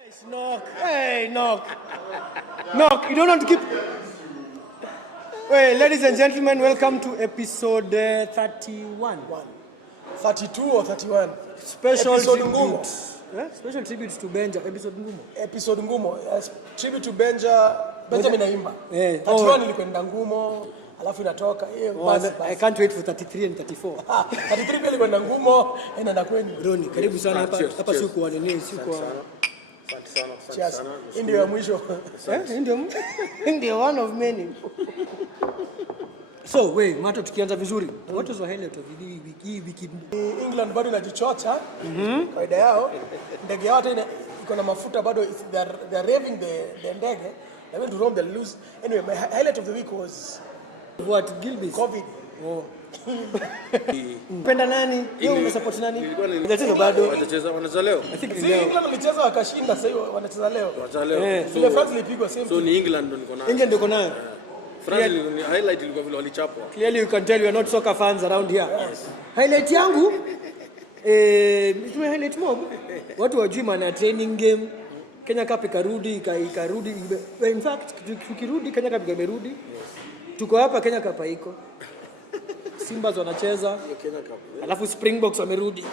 Knock. Hey, knock. Knock. You don't have to keep. Well, ladies and gentlemen, welcome to episode 31. 32 or 31. Special episode tribute. Ngumo. Yeah? Special tribute to Benja. Episode Ngumo. Episode Ngumo. Tribute to Benjamin Ayimba. 31 ilikwenda Ngumo, alafu inatoka. Basi. I can't wait for 33 and 34. 33 pia ilikwenda Ngumo, inaenda kwenu. Ronney, karibu sana hapa sio kwa nini, sio kwa Asante sana. Ndio ya mwisho. Ndio one of many. So, mato tukianza vizuri. What was the highlight of wiki? England bado inajichocha. Kaida yao. Ndege yao tena iko na mafuta bado, they are raving the ndege. They went to Rome, they lose. Anyway, my highlight of the week was what? Gilbis. COVID. Oh. Mpenda nani? Wewe unasupport nani? Wanacheza bado. Wanacheza leo. I think England walicheza wakashinda, sasa hiyo wanacheza leo. So France ilipigwa same. So ni England ndio niko nayo. England ndio nayo. France ni highlight ilikuwa vile walichapwa. Clearly you can tell you are not soccer fans around here. Yes. Highlight yangu ni highlight mob. Watu wajui maana training game. Kenya Cup ikarudi. In fact tukirudi Kenya Cup imerudi. Yes. Tuko hapa Kenya Cup haiko. Simba wanacheza Kenya Cup. Alafu Springboks wamerudi.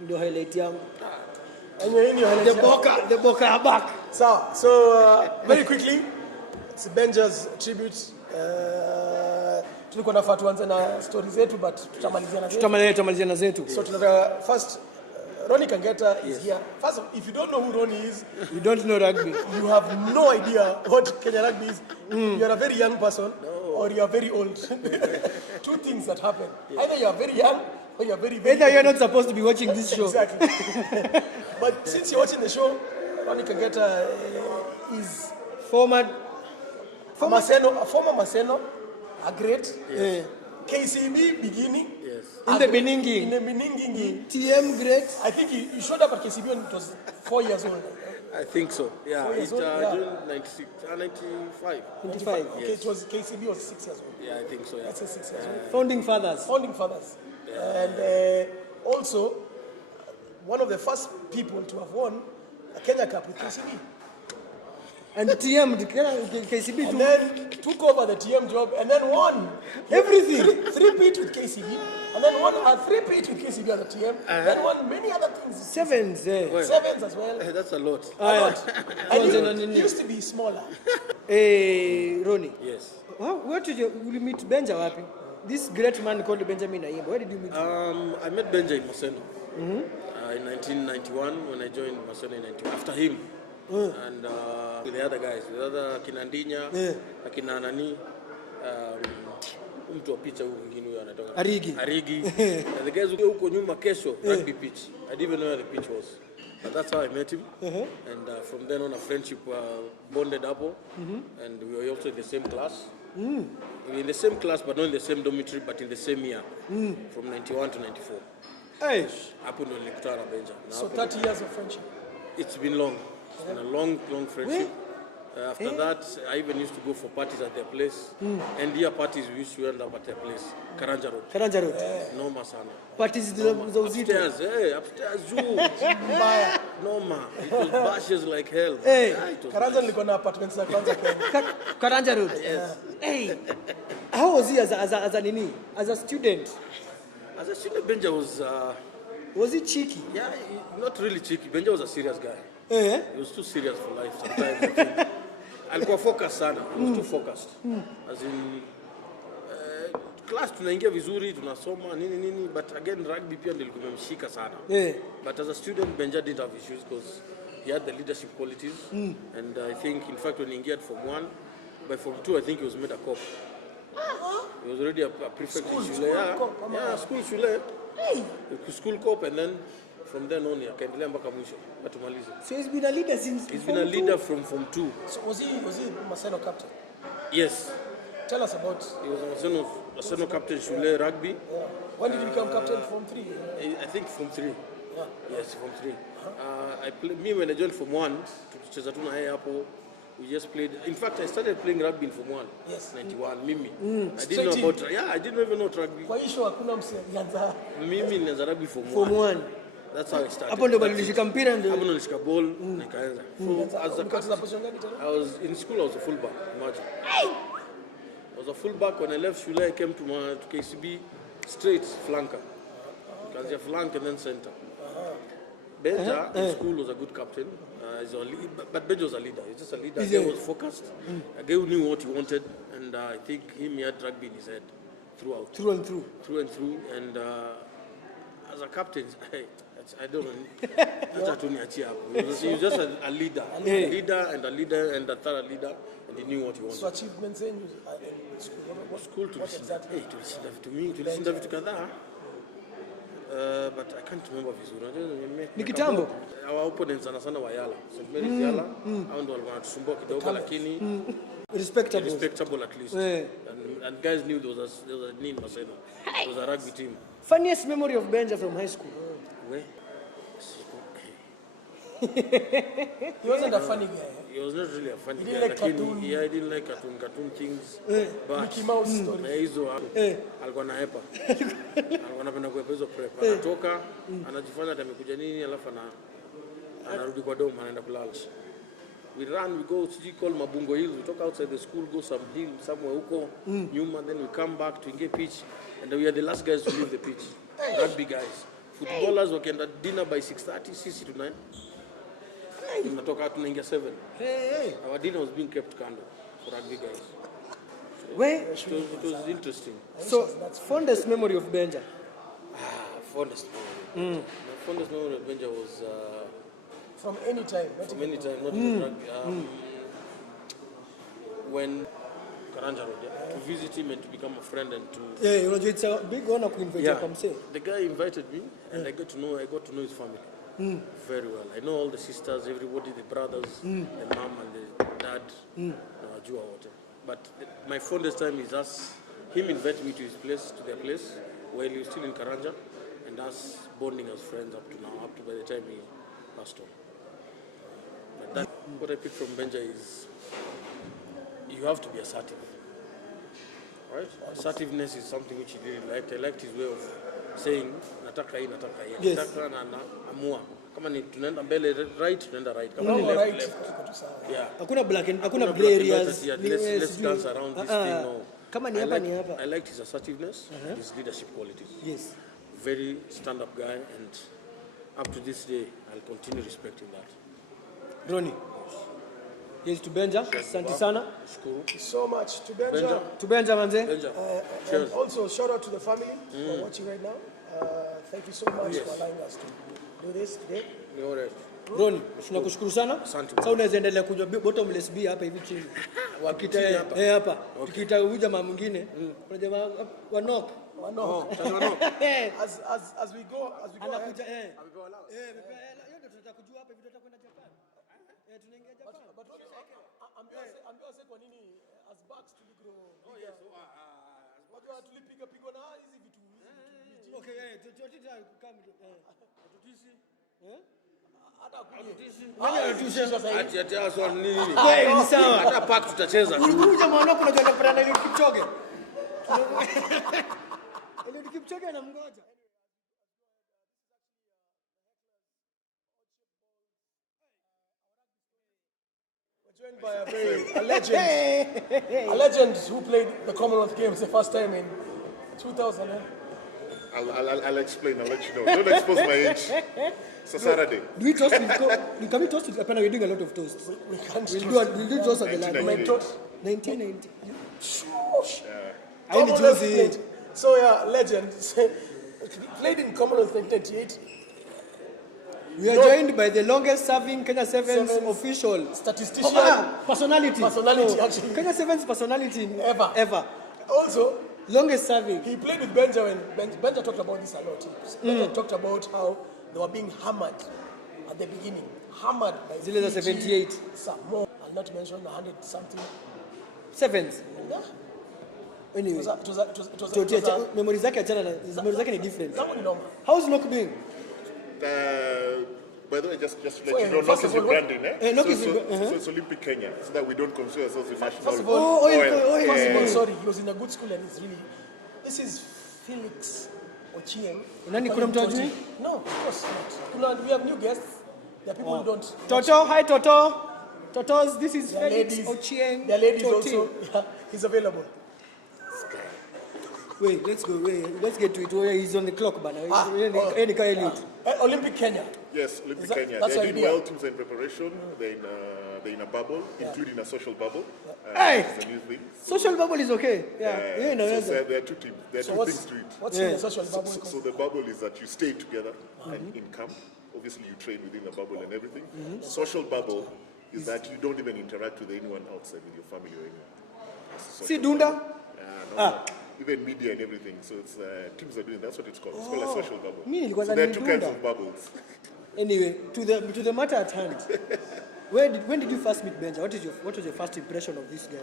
Ndio highlight yangu. The Boka are back. So very quickly, it's Benja's tribute. Tulikuwa nafaa tuanze na stories zetu, but tutamalizia na zetu. So tunataka first Ronney Kangetta is here. First of all, if you don't know who Ronney is, you don't know rugby. You have no idea what Kenya rugby is. You are a very young person, or you are very old. Two things that happen. Either you are very young or you are very Either you are not supposed to be watching this show. Exactly. But since you're watching the show, Ronney Kangetta is former Maseno, a great. Yes. KCB beginning. Yes. In the beginning. TM great. I think he showed up at KCB when it was 4 years old. I think so. Yeah. It's June 96, 95. 25. Okay, Yes. it was KCB was 6 years old. Yeah, I think so. Yeah. That's 6 years old. Founding fathers. Yeah. And also one of the first people to have won a Kenya Cup with KCB. And TM, the KCB and then took over the TM job and then won everything. Three-peat with KCB, and then won a three-peat with KCB on the TM, then won many other things. Sevens as well. That's a lot. And it used to be smaller. Ronney. Yes. Where did you meet Benja wapi? This great man called Benjamin Ayimba. Where did you meet him? I met Benja in Maseno. In 1991 when I joined Maseno in 1991. After him. And with the other guys, the other Kinandinya, akina nani, mtu wa picha huyu mwingine huyo anatoka Arigi. And the guys huko nyuma kesho rugby pitch. I didn't even know where the pitch was. But that's how I met him. And from then on a friendship bonded up. And we were also in the same class. In the same class but not in the same dormitory but in the same year. From 91 to 94. Hey, Hapo ndo nilikutana na Benja. So 30 years of friendship. It's been long. It's been a long friendship. After that, I even used to go for parties at their place. And their parties, we used to end up at their place. Karanja Road. Noma sana. Parties za uzito. Upstairs, zoo. Noma. It was bashes like hell. Karanja nilikuwa na apartments za kwanza Kenya. Karanja Road. Yes. Hey. How was he as a student? As a student, Benja was he cheeky? Yeah, not really cheeky. Benja was a serious guy. He was too serious for life sometimes. I think. Alikuwa focused sana. He was too focused. As in class tunaingia vizuri, tunasoma nini, but again rugby pia ndio kumemshika sana. But as a student Benja didn't have issues because he had the leadership qualities. And I think in fact when he engaged Form 1, by Form 2 I think he was made a cop. He was already a prefect in Shule. School Shule. School cop, and then from then on akaendelea mpaka mwisho atumalize. So he's been a leader since He's been a leader from Form 2. So was he Maseno captain? Yes. Tell us about. He was a Maseno captain Shule rugby. Yeah. When did he become captain? Form 3? I think Form 3. Yeah. Yes, Form 3. When I joined Form 1, tulicheza tu na yeye hapo. We just played. In fact, I started playing rugby in Form 1. Yes. 91. Mimi. I didn't know about. I didn't even know rugby. Kwa hiyo hakuna msianza. Mimi nilianza rugby Form 1. Form 1. That's how I started. Hapo ndio nilishika mpira ndio. Hapo nilishika ball nikaanza. As a captain, I was in school. I was a fullback. Imagine. I was a fullback when I left Shule. I came to KCB straight flanker. Because flank and then center. Benja in school was a good captain. But Benja was a leader. He's just a leader. He was focused. A guy who knew what he wanted, and I think he had rugby in his head throughout. Through and through. And as a captain, I don't know. He was just a leader. A leader and a leader and a third leader, and he knew what he wanted. So achievements in school? What exactly? To me, to listen to kadhaa. But I can't remember vizuri. Ni kitambo. Our opponents sana wa Yala. St. Mary's Yala. Hao ndio walikuwa wanatusumbua kidogo lakini respectable at least. And guys knew there was a name Maseno. It was a rugby team. Funniest memory of Benja from high school? Where? He wasn't a funny guy. He was not really a funny guy. Like cartoon. Yeah, I didn't like cartoon things. But Mickey Mouse stories. Hizo alikuwa na hepa. Alikuwa anapenda kuepa hizo prep. Anatoka, anajifanya amekuja nini alafu anarudi kwa dom anaenda kulala. We run, we go to call Mabungo Hills. We talk outside the school, go some hill somewhere huko nyuma, then we come back to engage pitch, and we are the last guys to leave the pitch. Rugby guys. Footballers wakienda dinner by 6:30, sisi to 9. Tunatoka tunaingia 7. Our dinner was being kept kando for rugby guys. It was interesting. So, fondest memory of Benja? Fondest memory. My fondest memory of Benja was from any time. From any time, not even rugby. When Karanja Road, to visit him and to become a friend and to. Yeah, it's a big honor to invite you. Come say. The guy invited me, and I got to know his family very well. I know all the sisters, everybody, the brothers, the mom and the dad. But my fondest time is him inviting me to his place, to their place, while he was still in Karanja, and us bonding as friends up to now, up to by the time he passed on. But what I picked from Benja is you have to be assertive. Right? Assertiveness is something which he really liked. I liked his way of saying, nataka hii. Yes. Nataka na amua. Kama ni tunaenda mbele right, tunaenda right. Kama No, ni left, right. left. Yeah. Hakuna gray areas. Let's dance around this thing. No. Kama ni hapa ni hapa. I liked his assertiveness and his leadership qualities. Yes. Very stand-up guy, and up to this day, I'll continue respecting that. Ronney. Yes, to Benja. Asante sana. Thank you so much to Benja. To Benja manze. Benja. And also shout out to the family who are watching right now. Thank you so much for allowing us to do this today. Ronney, tunakushukuru sana. Asante. Sasa unaweza endelea kunywa bottomless beer hapa hivi chini. Wakita hapa. Tukiita huyu jamaa mwingine. Kuna jamaa wanok. As we go anakuja ahead. hiyo ndio tunataka kujua hapa hivi tutakwenda Japan. Tunaingia Japan. I'm just kwa nini as backs to grow. Wajua tulipiga pigo na hizi vitu. Okay, tutita kama tutisi. Hata kuje. Ati haso nini? Ni sawa. Hata park tutacheza tu. Ulikuja mwana kuna jana kupanda na ile Kipchoge. Ile Kipchoge anamngoja. Joined by a legend who played the Commonwealth Games the first time in 2000. I'll explain. I'll let you know. Don't expose my age. It's a Saturday. Do we toast with can we toast with Apana? We're doing a lot of toasts. We can't We'll do toast at the land. 1990. So yeah, legend. Played in Commonwealth 1998. We are joined by the longest serving Kenya Sevens official. Statistician. Personality. Actually. Kenya Sevens personality ever. Also, longest serving. he played with Benja when Benja talked about this a lot. Benja talked about how they were being hammered at the beginning. Hammered by Zile za 78. some more. I'll not mention 100 something. Sevens. Yeah. Anyway. It was memory zake achana na memory zake ni different. that one normal. How's Nok doing? By the way, just to let you know, Nok is rebranding, so it's Olympic Kenya, so that we don't consider ourselves in national. First of all, sorry, he was in a good school and it's really. This is Felix Ochieng. Nani kuna mtu ajui? No, of course not. We have new guests. There are people who don't. Toto, hi Toto. Totos, this is There are Felix ladies. Ochieng. There are ladies Totti. also. Yeah, he's available. Wait, let's go. Wait, let's get to it. Where he's on the clock, but Olympic Kenya. Yes, Olympic that- Kenya. that's They're your doing idea? well. Teams are in preparation. They're in a bubble, including a social bubble. Hey! It's a new thing. social bubble is okay. Yeah, So there are two teams. There are So two what's things to it. in the social So, bubble? so the bubble is that you stay together and in camp. Obviously, you train within the bubble and everything. Social bubble is that you don't even interact with anyone outside, with your family or anyone. That's the social See Dunda? no, even media and everything. So it's teams are doing. That's what it's called. It's called a social bubble. Me, because So I there are need two kinds Dunda. of bubbles. Anyway, to the matter at hand. When did you first meet Benja? What was your first impression of this guy?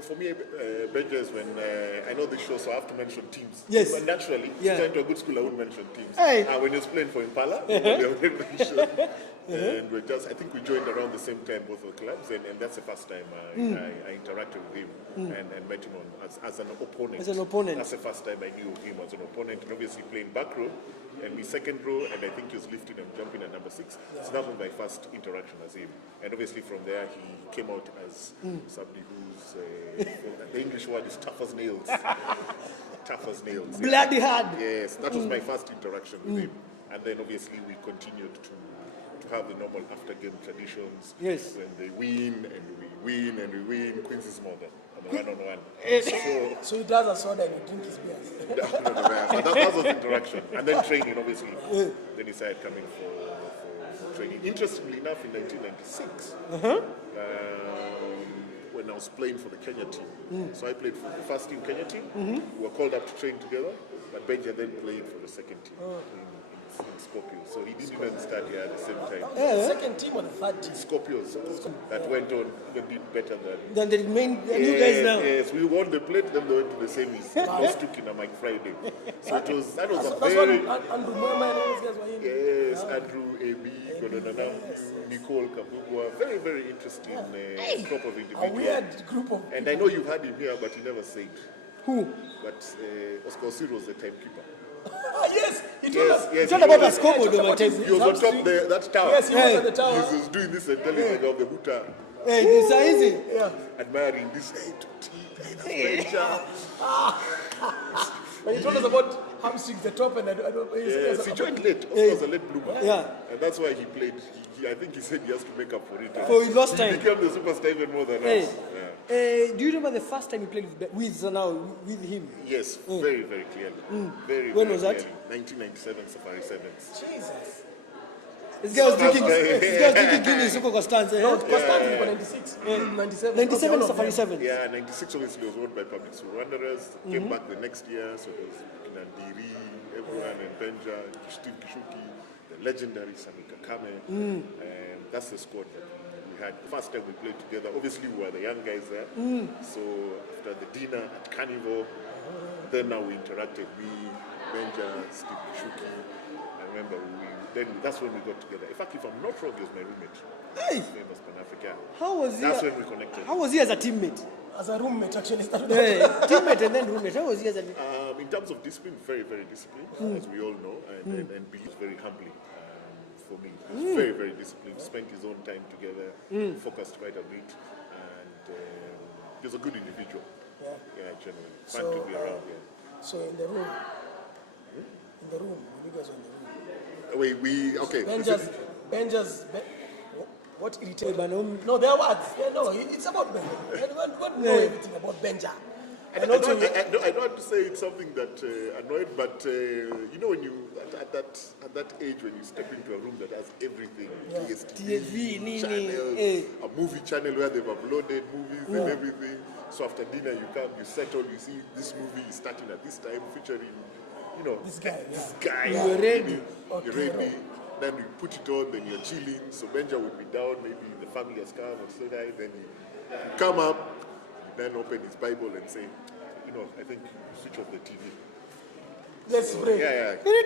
For me, Benja is when I know this show, so I have to mention teams. Yes. But naturally, Yeah. going to a good school, I wouldn't mention teams. Hey. When he was playing for Impala, they already mentioned. And I think we joined around the same time, both of the clubs, and that's the first time I interacted with him and met him as an opponent. As an opponent. That's the first time I knew of him as an opponent, and obviously playing back row, and me second row, and I think he was lifting and jumping at number 6. So that was my first interaction as him. And obviously from there, he came out as somebody who's, the English word is tough as nails. Tough as nails. Yeah. Bloody hard. Yes, that was my first interaction with him. And then obviously we continued to have the normal after-game traditions. Yes. When they win, and we win, and we win, Queen's Mother, on the one-on-one. So he does a soda and you drink his beers. But that was interaction. And then training, obviously. Then he started coming for training. Interestingly enough, in 1996, when I was playing for the Kenya team, so I played for the first team Kenya team. We were called up to train together, but Benja then played for the second team in Skopje. So he didn't even start here at the same time. Second team or the third team? Skopje that went on even did better than. Then the main new guys now. Yes, we won the plate, then they went to the semis. Those took in a Mike Friday. So that was a That's very. when Andrew Mama and all those guys were in. Yes, Andrew, A.B., Godonana, Nicole Kabubwa. Very, very interesting crop of A individuals. weird group of And I know you've had him here, but he never said. Who? But Oscar Osiro was the timekeeper. yes, he told us. Yes, It's not about a scoreboard, though, my time. He was on top there, that tower. Yes, he was at the tower. He was doing this and telling the guy of the Buta, Hey, this is easy. Yeah. admiring this. Hey, Totti, Benja. But he told us about hamstrings, the top, and I don't. Yes, he joined late. Oscar was a late bloomer. Yeah. And that's why he played. I think he said he has to make up for it. For his lost He time. became the superstar even more than Hey. us. Yeah. Do you remember the first time you played with him? Yes, very, very clearly. Very, When very was that? clearly. 1997 Safari Sevens. Jesus. This guy was drinking. That's- This guy was drinking Guinness. Huko kwa stands. No, Constantine for 96, 97. 97 Okay, Safari all of them. 7. Yeah, 96 obviously was won by Public School Wanderers. Came back the next year, so there was Kinandiri, everyone, and Benja, Steve Kishuki, the legendary Sami Kakame. That's the squad that we had. First time we played together, obviously we were the young guys there. So after the dinner at Carnival, then now we interacted. Me, Benja, Steve Kishuki. I remember then that's when we got together. In fact, if I'm not wrong, he was my roommate. Hey. His name was Pan-African. How was he? That's when we connected. How was he as a teammate? As a roommate, actually. Hey, teammate and then roommate. How was he as a? In terms of discipline, very, very disciplined, as we all know, and believes very humbly for me. He was very, very disciplined, spent his own time together, focused quite a bit, and he was a good individual. Yeah, generally. Fun to be around, yeah. So in the room, when you guys were in the room, Okay. Benja's, what irritated? Benja. No, there are words. No, it's about Benja. I don't know everything about Benja. I don't want to say it's something that annoyed, but you know when you at that age when you step into a room that has everything, TV, Nini, channels, eh. a movie channel where they've uploaded movies and everything. So after dinner you come, you settle, you see this movie is starting at this time, featuring, you know, This guy. You're ready. You're ready. Then you put it on, then you're chilling. So Benja would be down, maybe the family has come or so that. Then you come up, you then open his Bible and say, you know, I think you switch off the TV. Let's pray. Yeah. We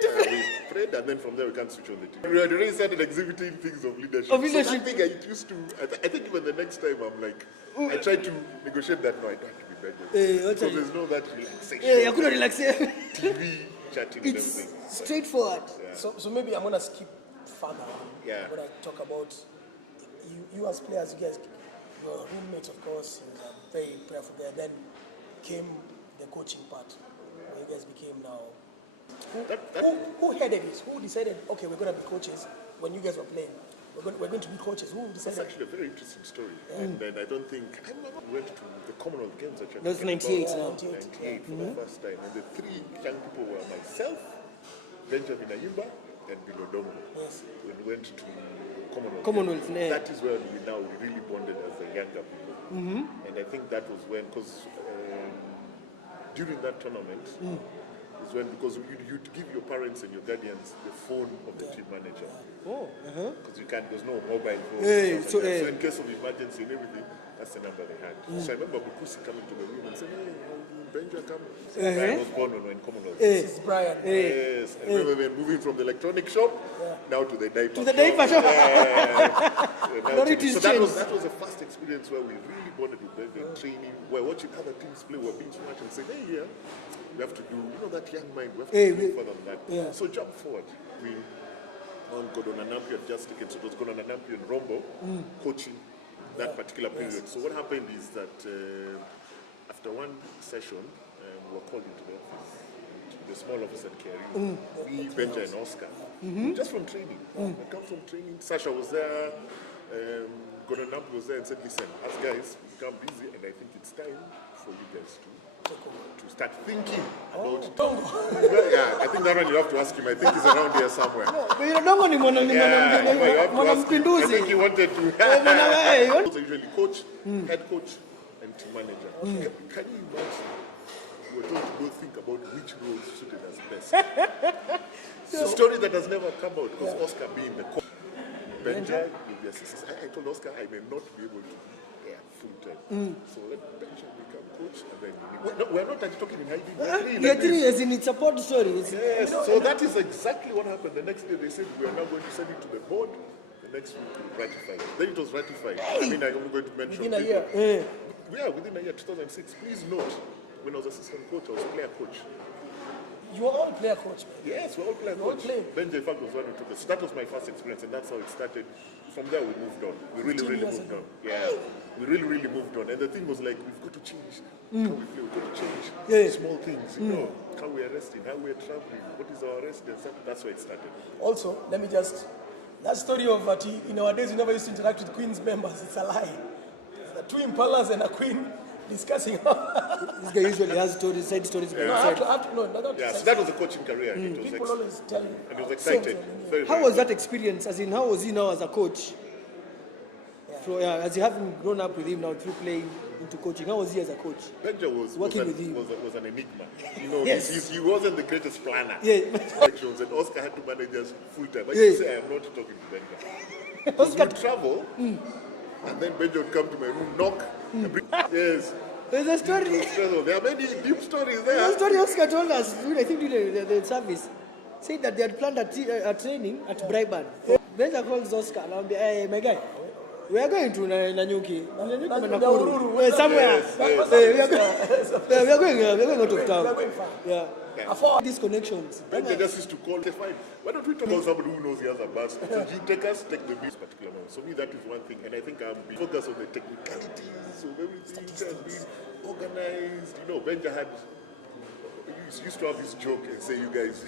prayed, and then from there we can switch on the TV. We had already started exhibiting things of leadership. Of leadership. So that thing I used to, I think even the next time I'm like, I tried to negotiate that. No, I don't have to be Benja. What So are you? there's no that relaxation. Hey, I couldn't relax here. TV, chatting and It's everything. straightforward. So maybe I'm gonna skip further on. Yeah. I'm gonna talk about you as players. You guys, your roommates, of course, is very prayerful there. Then came the coaching part, where you guys became now. Who headed it? Who decided? Okay, we're gonna be coaches. When you guys were playing, we're going to be coaches. Who That's decided? actually a very interesting story. And then I don't think I remember we went to the Commonwealth Games actually. That was 98 now. 98 for the first time. And the three young people were myself, Benjamin Ayimba, and Bilodongo. Yes. When we went to Commonwealth. Commonwealth, Games. yeah. That is where we really bonded as the younger people. And I think that was when, because during that tournament, is when, because you'd give your parents and your guardians the phone of the team manager. Oh, Because you can't, there's no mobile phone. Hey, so so, in case of emergency and everything, that's the number they had. So I remember Bukusi coming to the room and saying, hey, how will Benja come? I was born when Commonwealth. This is Brian. Yes, and we were moving from the electronic shop now to the diaper To the diaper shop. Priorities so that changed. was the first experience where we really bonded with Benja in training. We're watching other teams play, we're being smart and saying, hey, yeah, we have to do, that young mind, we have to do further than that. Yeah. So jump forward. We on Godonanampi had just taken, so it was Godonanampi and Rombo coaching that particular period. So what happened is that after one session, we were called into the office, to the small office at Kerry, me, Benja and Oscar, just from training. We come from training, Sasha was there, Godonanampi was there and said, listen, us guys, we become busy and I think it's time for you guys to start thinking about it. Yeah, I think that one you have to ask him. I think he's around here somewhere. Bilodongo ni But you have to ask him. I mwanamapinduzi. think he wanted to. Hey, Also usually coach, head coach, and team manager. Can you imagine? We were told to go think about which roles suited us best. It's a story that has never come out because Oscar being the coach, Benja, the assistant. I told Oscar I may not be able to be there full time. So let Benja become coach and then we're not talking in hiding. You're 3 years in it's a pod story. Yes, so that is exactly what happened. The next day they said we are now going to send it to the board. The next week we ratified. Then it was ratified. I mean, I'm going to mention Within a people. year. Yeah, within a year, 2006. Please note, when I was assistant coach, I was player coach. You were all player coach, man. Yes, we're all player all coach. playing. Benja, in fact, was one who took us. So that was my first experience, and that's how it started. From there, we moved on. We really years moved ago. on. Yeah, we really moved on. And the thing was like, we've got to change. How we play, we've got to change small things, you know, how we're resting, how we're traveling, what is our residence. That's where it started. Also, let me just, that story of in our days we never used to interact with Queen's members, it's a lie. The two impalas and a queen discussing. This guy usually has stories, side stories. No, I have to, no, not Yeah, so that was a coaching career. It was people always tell you. and he was excited. Very, How very was that experience? As in, how was he now as a coach? As you haven't grown up with him now through playing into coaching, how was he as a coach? Benja was Working with him. was an enigma. You know, Yes. he wasn't the greatest planner. Yeah. Actions, and Oscar had to manage us full time. I Yeah. used to say I'm not talking to Benja. Because Oscar, we'd travel, and then Benja would come to my room, knock, and bring, yes. there's a story. There are many deep stories There's there. a story Oscar told us, I think during the service, said that they had planned a training at Brighton. Benja calls Oscar and hey, my guy, we are going to Nanyuki. Nakuru. Somewhere. Yes, We are going out of We're town. going far. Yeah. These connections. Benja just used to call, say, fine, why don't we talk about somebody who knows he has a bus? So you take us, take the bus particular moment. So me, that is one thing. And I think I'm being focused on the technicalities of everything has been organized. You know, Benja used to have this joke and say, you guys,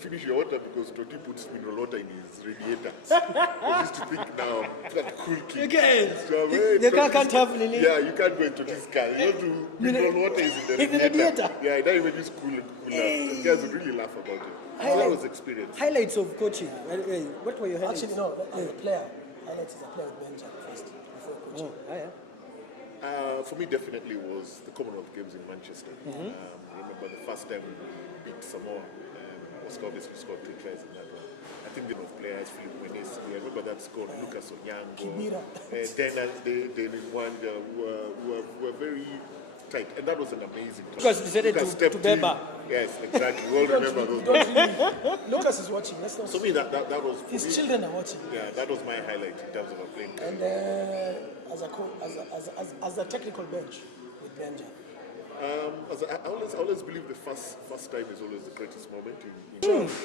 finish your water because Totti puts mineral water in his radiator. I used to think now, that cool kid. Okay. So, The car can't have any. Yeah, you can't go into this car. You have to, mineral water is in the radiator. Yeah, I don't even use cool enough. The guys would really laugh about it. So that was experience. Highlights of coaching. What were your highlights? Actually, no, as a player, highlights is a player with Benja first, before coaching. For me, definitely was the Commonwealth Games in Manchester. Remember the first time we beat Samoa. Oscar obviously scored 2 tries in that one. I think the players, Philip Wenes, I remember that scored, Lucas Onyango, Kimira. Dana Wanda, were very tight. And that was an amazing time. Lucas decided to stepped in. Beba. Yes, exactly. We all remember those. Lucas is watching. Let's not. So me, that was, for His me, children are watching. yeah, that was my highlight in terms of a playing career. And as a technical bench with Benja, I always believe the first time is always the greatest moment.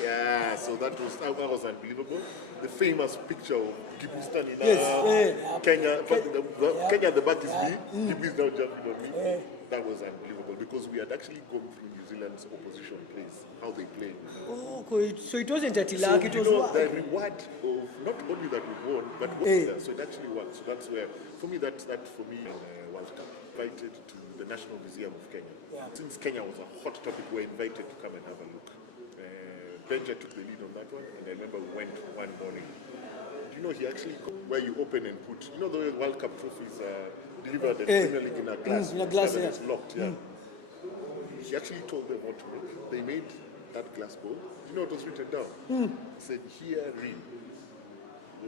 Yeah, so that was unbelievable. The famous picture of Gibi standing up, Kenya, Kenya at the back is me, Gibi is now jumping on me. That was unbelievable because we had actually gone through New Zealand's opposition plays, how they play. Oh, so it wasn't a So, tilak, it was the reward of not only that we won, but so it actually worked. So that's where, for me, that World Cup, invited to the National Museum of Kenya. Yeah. Since Kenya was a hot topic, we were invited to come and have a look. Benja took the lead on that one, and I remember we went one morning. Do you know he actually, where you open and put, you know the way World Cup trophies are delivered at Premier League in a glass, in a glass, it's locked, He actually told them what to make. They made that glass bowl. Do you know what was written down? He said, "Herein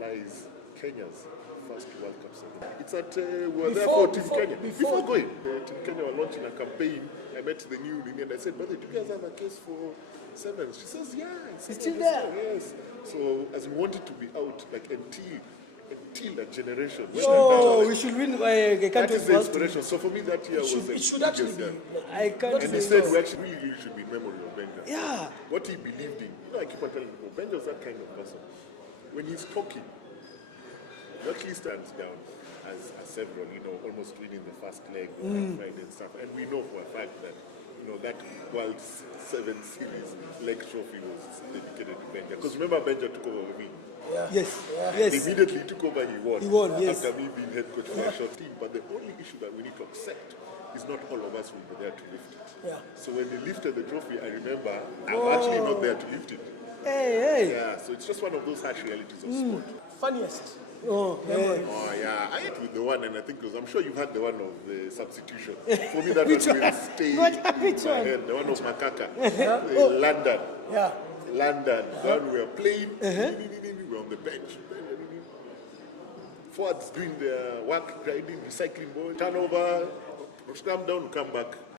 lies Kenya's first World Cup ceremony." It's at we were there for Team Kenya. Before going, Team Kenya were launching a campaign. I met the new Nini and I said, "Brother, do you guys have a case for sevens?" She says, "Yeah, it's still there." Yes. So as we wanted to be out, like until a generation. Oh, we should win. I can't That is the wait. inspiration. So for me, that year was It should actually be. I can't. and he said we actually really should be in memory of Benja. Yeah. What he believed in. You know, I keep on telling people, Benja was that kind of person. When he's talking, he actually stands down as several, almost winning the first leg on Friday and stuff. And we know for a fact that, that World 7 Series leg trophy was dedicated to Benja. Because remember, Benja took over with me. Yeah. Yes. Yeah. Yes. Immediately he took over, he won. He won, yes. After me being head coach for a short team. But the only issue that we need to accept is not all of us will be there to lift it. Yeah. So when they lifted the trophy, I remember I'm actually not there to lift it. Hey. Yeah, so it's just one of those harsh realities of sport. Funniest. Oh, yeah. Oh yeah, I hit with the one, and I think I'm sure you had the one of the substitution. For me, that Which one will one? stay in Which my one? head. The one of Makaka, London. Yeah. London. The one we were playing. We were on the bench. Forwards doing their work, grinding, recycling ball, turnover, scrum down, come back.